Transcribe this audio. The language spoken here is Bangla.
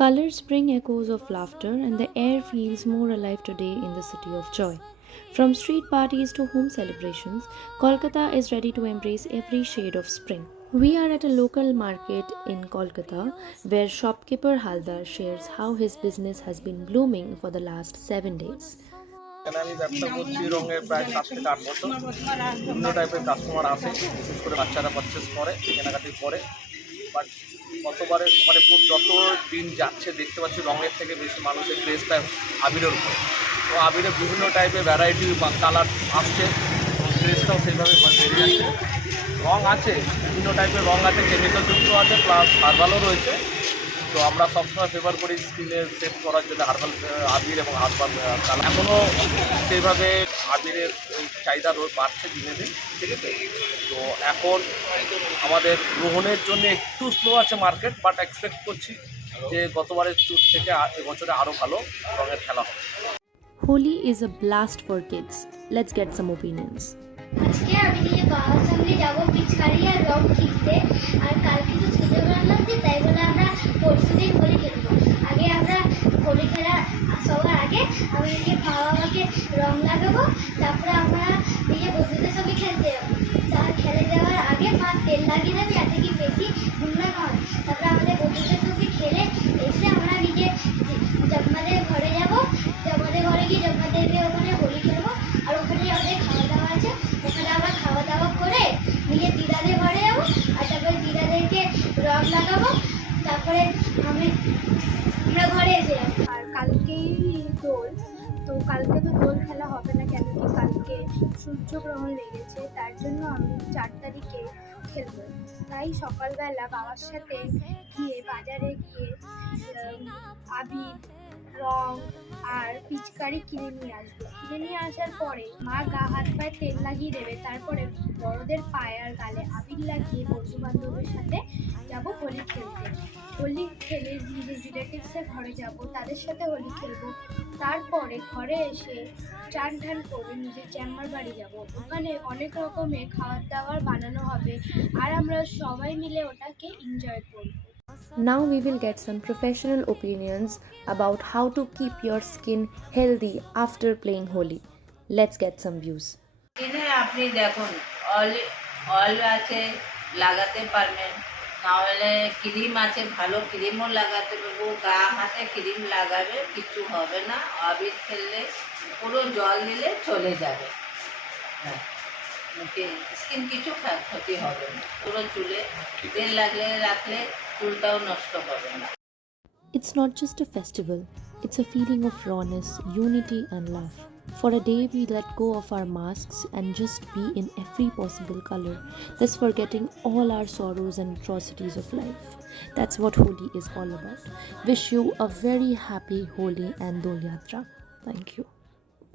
Colors bring echoes of laughter, and the air feels more alive today in the city of joy. From street parties to home celebrations, Kolkata is ready to embrace every shade of spring. We are at a local market in Kolkata where shopkeeper Haldar shares how his business has been blooming for the last 7 days. এখানে আমি ব্যবসা করছি রঙের প্রায় 7 থেকে 8 বছর। বিভিন্ন টাইপের কাস্টমার আসে, বিশেষ করে বাচ্চারা পারচেস করে, কেনাকাটি করে। বাট গতবারে যত দিন যাচ্ছে দেখতে পাচ্ছি রঙের থেকে বেশি মানুষের ক্রেজটা আবিরের উপর। তো আবিরের বিভিন্ন টাইপের ভ্যারাইটি বা কালার আসছে, ক্রেজটাও সেইভাবে বেড়ে যাচ্ছে। রঙ আছে, বিভিন্ন টাইপের রঙ আছে, কেমিক্যালযুক্ত আছে, প্লাস হার্বালও রয়েছে। তো আমরা সবসময় ফেভার করি স্কিনে সেভ করার জন্য হার্বাল আবির এবং হার্বাল কালার। এখনও সেইভাবে আবিরের চাহিদা বাড়ছে দিনে দিন, ঠিক আছে। তো এখন আমাদের গ্রহণের জন্য একটু স্লো আছে মার্কেট, বাট এক্সপেক্ট করছি যে গতবারের থেকে এবছরে আরও ভালো রঙের খেলা হবে। Holi is a blast for kids. Let's get some opinions. আজকে আমি নিজে বাবার সঙ্গে যাবো পিচকারি আর রং কিনতে। আর কালকে তো ছুটি মারলাম যে, তাই বলে আমরা পরশুদিন হোলি খেলবো। আগে আমরা হোলি খেলা সবার আগে আমি নিজে মা বাবাকে রং লাগাবো, তারপরে আমরা নিজে বন্ধুদের সঙ্গে খেলতে যাবো। তার খেলে যাওয়ার আগে মা তেল লাগিয়ে দেবে যাতে কি বেশি ধুমধাম হয়। তারপরে আমাদের বন্ধুদের সঙ্গে খেলে এসে আমরা নিজে জগমাদের ঘরে যাবো। জগমাদের ঘরে গিয়ে জগমাদেরকে ওখানে হোলি খেলবো। আর ওখানে আমাদের খাওয়া দাওয়া আছে, ওখানে আবার খাওয়া দাওয়া করে নিজের দিদাদের ঘরে যাবো। আর তারপরে দিদাদেরকে রং লাগাবো, তারপরে আমরা ঘরে এসে যাবো। আর কালকেই দোল, তো কালকে তো দোল খেলা হবে না, কেন কি কালকে সূর্যগ্রহণ লেগেছে, তার জন্য আমি 4 তারিখে খেলবো। তাই সকালবেলা বাবার সাথে গিয়ে বাজারে গিয়ে আবির, রং আর পিচকারি কিনে নিয়ে আসবো। কিনে নিয়ে আসার পরে মা গা হাত পায়ে তেল লাগিয়ে দেবে, তারপরে বড়দের পায়ে আর গালে আবির লাগিয়ে বন্ধু বান্ধবের সাথে যাবো হোলি খেলতে। হোলি খেলে নিজের রিলেটিভসের ঘরে যাব, তাদের সাথে হোলি খেলবো। তারপরে ঘরে এসে চান ঠান করে নিজের জ্যাম্মার বাড়ি যাব। ওখানে অনেক রকমের খাবার দাবার বানানো হবে, আর আমরা সবাই মিলে ওটাকে এনজয় করব। Now we will get some professional opinions about how to keep your skin healthy after playing Holi. Let's get some views. দিনে আপনি দেখুন অয়েল আছে, লাগাতে পারবেন, নাহলে ক্রিম আছে, ভালো ক্রিমও লাগাতে পারবো। গা হাতে ক্রিম লাগাবে, কিছু হবে না। আবির খেললে পুরো জল দিলে চলে যাবে, হ্যাঁ, স্কিন কিছু ক্ষতি হবে না। পুরো চুলে তেল রাখলে চুলটাও নষ্ট হবে না। It's not just a festival, it's a feeling of rawness, unity, and love. For a day, we let go of our masks and just be in every possible color, thus forgetting all our sorrows and atrocities of life. That's what Holi is all about. Wish you a very happy Holi and Dol Yatra. Thank you.